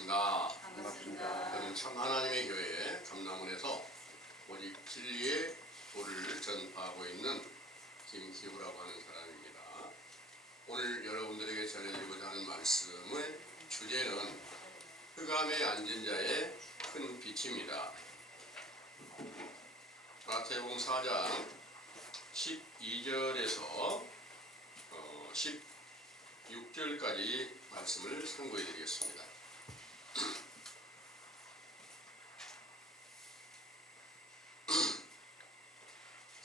반갑습니다. 반갑습니다. 저는 참 하나님의 교회 감남원에서 오직 진리의 도를 전파하고 있는 김기우라고 하는 사람입니다. 오늘 여러분들에게 전해드리고자 하는 말씀의 주제는 흑암에 앉은 자의 큰 빛입니다. 마태복음 4장 12절에서 16절까지 말씀을 상고해 드리겠습니다.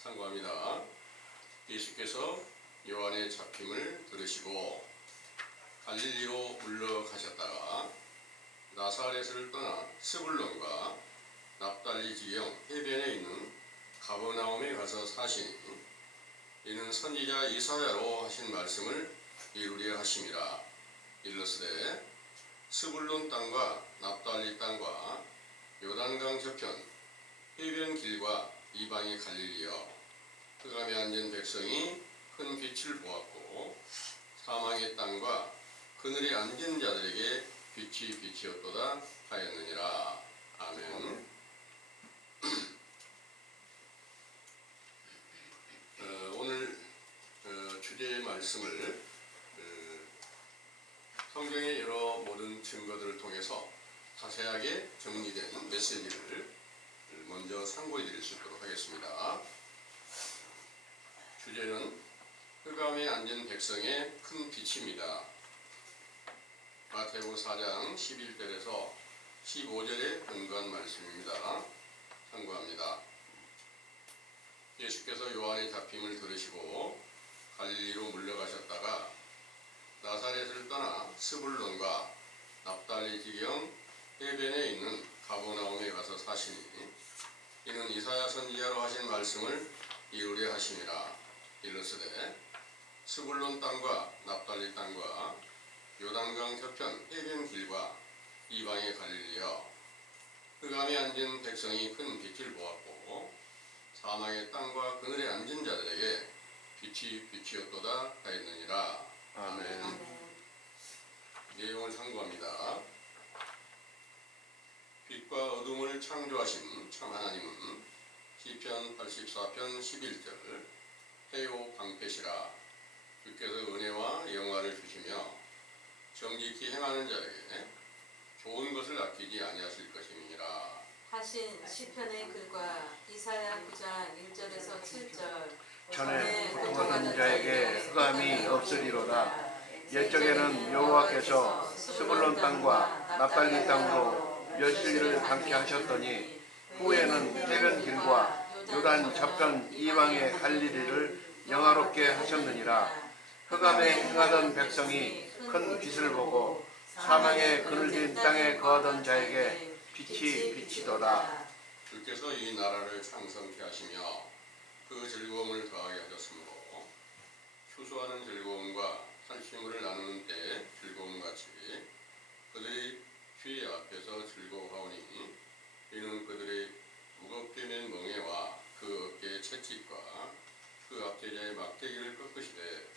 상고합니다. 예수께서 요한의 잡힘을 들으시고 갈릴리로 물러가셨다가 나사렛을 떠나 스불론과 납달리 지경 해변에 있는 가버나움에 가서 사시니 이는 선지자 이사야로 하신 말씀을 이루려 하심이라. 일러스되 스불론 땅과 납달리 땅과 요단강 저편 해변 길과 이방의 갈릴리여, 흑암에 앉은 백성이 큰 빛을 보았고 사망의 땅과 그늘에 앉은 자들에게 빛이 빛이었도다 하였느니라. 아멘. 오늘 주제의 말씀을 성경의 여러 모든 증거들을 통해서 자세하게 정리된 메시지를 먼저 상고해 드릴 수 있도록 하겠습니다. 주제는 흑암에 앉은 백성의 큰 빛입니다. 마태복음 4장 11절에서 15절에 근거한 말씀입니다. 상고합니다. 예수께서 요한의 잡힘을 들으시고 갈릴리로 물러가셨다가 나사렛을 떠나 스불론과 납달리 지경 해변에 있는 가버나움에 가서 사시니 이는 이사야 선지자로 하신 말씀을 이루려 하심이라. 일러스되 스불론 땅과 납달리 땅과 요단강 저편 해변 길과 이방의 갈릴리여, 흑암에 앉은 백성이 큰 빛을 보았고 사망의 땅과 그늘에 앉은 자들에게 빛이 빛이었도다 하였느니라. 아멘. 내용을 상고합니다. 빛과 어둠을 창조하신 참 하나님은 시편 84편 11절 해요 방패시라, 주께서 은혜와 영화를 주시며 정직히 행하는 자에게 좋은 것을 아끼지 아니하실 것임이니라 하신 시편의 글과 이사야 9장 1절에서 7절 전에 고통하는 자에게 흑암이 없으리로다. 옛적에는 여호와께서 스불론 땅과 납달리 땅으로 멸실을 당케 하셨더니 후에는 해변 길과 요단 저편 이방의 갈릴리를 영화롭게 하셨느니라. 흑암에 행하던 백성이 큰 빛을 보고 사망의 그늘진 땅에 거하던 자에게 빛이 비치도다. 주께서 이 나라를 창성케 하시며 그 즐거움을 더하게 하셨으므로 추수하는 즐거움과 탈취물을 나누는 때의 즐거움같이 그들이 주의 앞에서 즐거워하오니 이는 그들의 무겁게 맨 멍에와 그 어깨의 채찍과 그 압제자의 막대기를 꺾으시되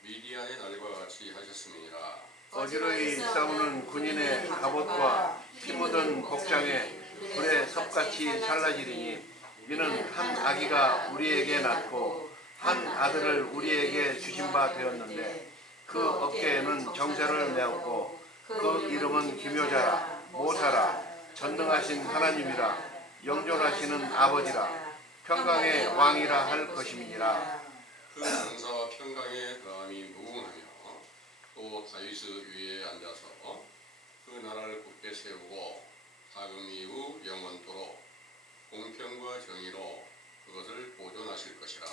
미디안의 날과 같이 하셨음이니라. 어지러이 싸우는 군인의 갑옷과 피 묻은 복장에 불의 섭같이 잘라지리니 이는 한 아기가 우리에게 낳고 한 아들을 우리에게 주신 바 되었는데 그 어깨에는 정세를 메었고 그 이름은 기묘자라, 모사라, 전능하신 하나님이라, 영존하시는 아버지라, 평강의 왕이라 할 것임이니라. 그 전사와 평강의 다음이 무궁하며 또 다윗 위에 앉아서 그 나라를 굳게 세우고 다금 이후 영원토록 공평과 정의로 그것을 보존하실 것이라.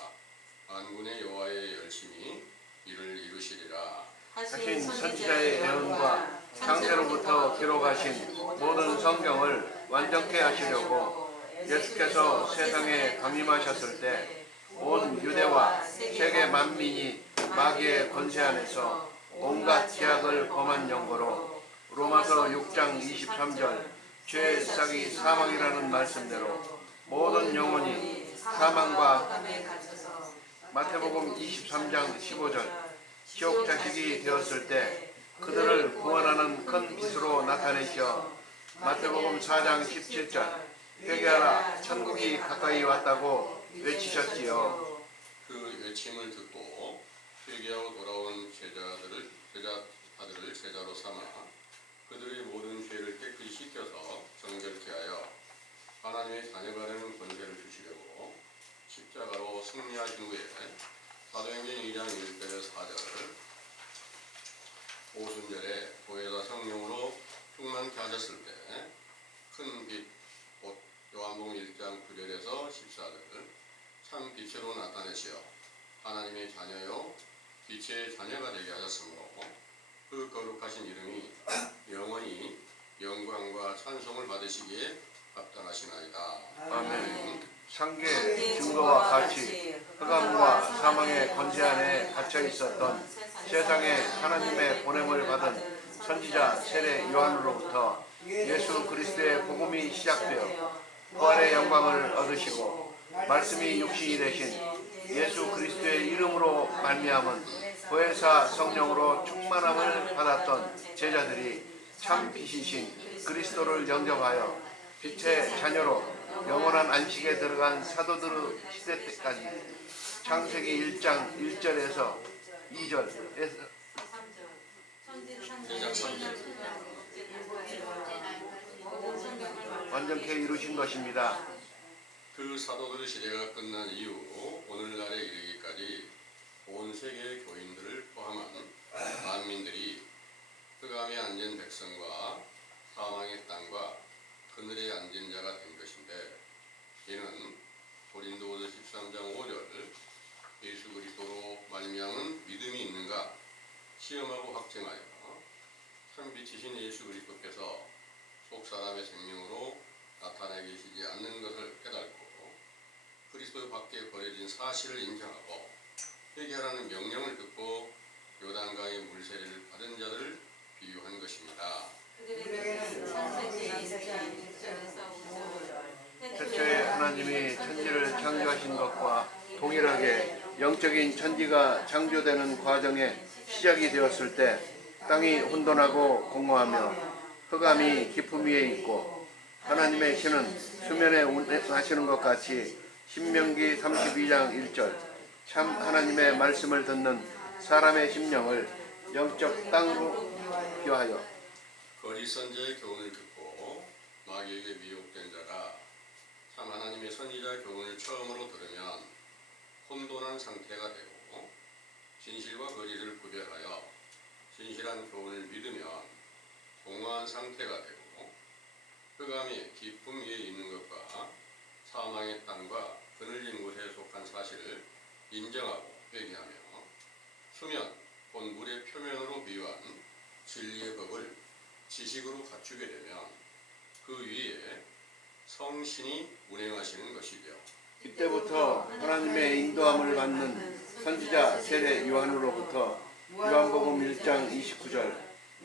만군의 여호와의 열심히 이를 이루시리라. 하신 선지자의 예언과 창세로부터 기록하신 모든 성경을 완전케 하시려고 예수께서 세상에 강림하셨을 때 온 유대와 세계 만민이 마귀의 권세 안에서 온갖 죄악을 범한 영거로 로마서 6장 23절 죄의 싹이 사망이라는 말씀대로 모든 영혼이 사망과 마태복음 23장 15절 지옥 자식이 되었을 때 그들을 구원하는 큰 빛으로 나타내시고 나타내셔 마태복음 4장 17절 회개하라 천국이 가까이 왔다고 외치셨지요. 그 외침을 듣고 회개하고 돌아온 제자들을 제자로 삼아 그들의 모든 죄를 깨끗이 씻겨서 정결케 하여 하나님의 자녀가 되는 권세를 주시려고 십자가로 승리하신 후에 사도행전 2장 1절에서 4절 오순절에 보혜사 성령으로 충만케 하셨을 때 큰 빛 곧 요한복음 1장 9절에서 14절 참 빛으로 나타내시어 하나님의 자녀요 빛의 자녀가 되게 하셨으므로 그 거룩하신 이름이 영원히 영광과 찬송을 받으시기에 합당하시나이다. 아멘. 상계 증거와 같이 흑암과 사망의 권세 안에 갇혀 있었던 세상에 하나님의 보냄을 받은 선지자 세례 요한으로부터 예수 그리스도의 복음이 시작되어 부활의 영광을 얻으시고 말씀이 육신이 되신 예수 그리스도의 이름으로 말미암은 보혜사 성령으로 충만함을 받았던 제자들이 참 빛이신 그리스도를 영접하여 빛의 자녀로 영원한 안식에 들어간 사도들의 시대 때까지 창세기 1장 1절에서 2절에서 완전케 이루신 것입니다. 그 사도들의 시대가 끝난 이후 오늘날에 이르기까지 온 세계의 교인들을 포함한 만민들이 흑암에 앉은 백성과 사망의 땅과 그늘에 앉은 자가 된 것인데 이는 고린도후서 13장 5절 예수 그리스도로 말미암은 믿음이 있는가 시험하고 확증하여 참 빛이신 예수 그리스도께서 속 사람의 생명으로 나타나 계시지 않는 것을 깨닫고 그리스도 밖에 버려진 사실을 인정하고 회개하라는 명령을 듣고 요단강의 물세례를 받은 자들을 비유한 것입니다. 최초에 하나님이 천지를 창조하신 것과 동일하게 영적인 천지가 창조되는 과정에 시작이 되었을 때 땅이 혼돈하고 공허하며 흑암이 깊음 위에 있고 하나님의 신은 수면에 운행하시는 것 같이 신명기 32장 1절 참 하나님의 말씀을 듣는 사람의 심령을 영적 땅으로 비하여 거짓 선지자의 교훈을 듣고 마귀에게 미혹된 자라 참 하나님의 선지자 교훈을 처음으로 들으면 혼돈한 상태가 되고 진실과 거짓을 구별하여 진실한 교훈을 믿으면 공허한 상태가 되고 흑암이 깊음 위에 있는 것과 사망의 땅과 그늘진 곳에 속한 사실을 인정하고 회개하며 수면, 곧 물의 표면으로 비유한 진리의 법을 지식으로 갖추게 되면 그 위에 성신이 운행하시는 것이죠. 이때부터 하나님의 인도함을 받는 선지자 세례 요한으로부터 요한복음 1장 29절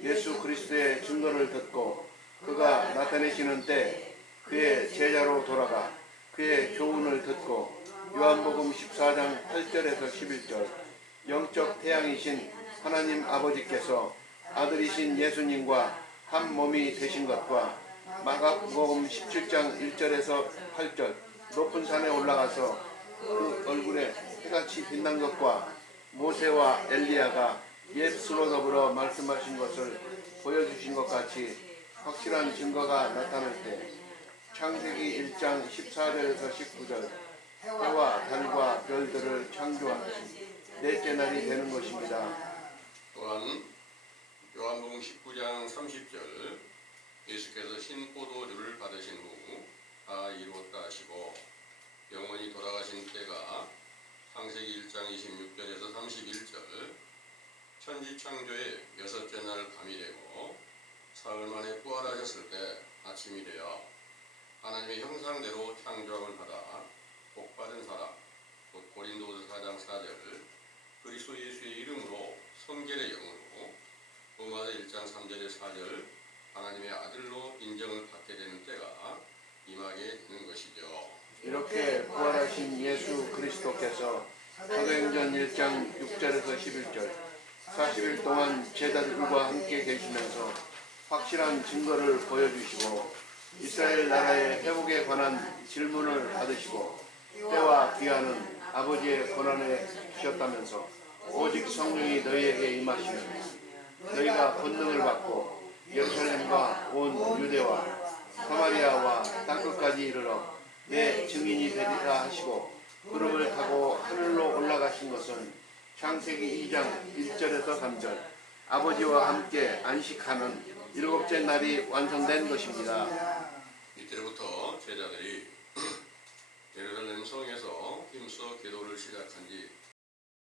예수 그리스도의 증거를 듣고 그가 나타내시는 때 그의 제자로 돌아가 그의 교훈을 듣고 요한복음 14장 8절에서 11절 영적 태양이신 하나님 아버지께서 아들이신 예수님과 한 몸이 되신 것과 마가복음 17장 1절에서 8절 높은 산에 올라가서 그 얼굴에 해같이 빛난 것과 모세와 엘리야가 예수로 더불어 말씀하신 것을 보여주신 것 같이 확실한 증거가 나타날 때 창세기 1장 14절에서 19절 해와 달과 별들을 창조하신 넷째 날이 되는 것입니다. 또한 요한복음 19장 30절 예수께서 신포도주를 받으신 후 다 이루었다 하시고 영원히 돌아가신 때가 창세기 1장 26절에서 31절 천지 창조의 여섯째 날 밤이 되고 사흘 만에 부활하셨을 때 아침이 되어 하나님의 형상대로 창조함을 받아 복받은 사람 곧 고린도후서 4장 4절 그리스도 예수의 이름으로 성결의 영으로 로마서 1장 3절의 4절 하나님의 아들로 인정을 받게 되는 때가 임하게 되는 것이죠. 이렇게 부활하신 예수 그리스도께서 사도행전 1장 6절에서 11절 40일 동안 제자들과 함께 계시면서 확실한 증거를 보여주시고 이스라엘 나라의 회복에 관한 질문을 받으시고 때와 기한은 아버지의 권한에 주셨다면서 오직 성령이 너희에게 임하시면 너희가 권능을 받고 예루살렘과 온 유대와 사마리아와 땅끝까지 이르러 내 증인이 되리라 하시고 구름을 타고 하늘로 올라가신 것은 창세기 2장 1절에서 3절 아버지와 함께 안식하는 일곱째 날이 완성된 것입니다. 이때부터 제자들이 예루살렘 성에서 힘써 기도를 시작한 지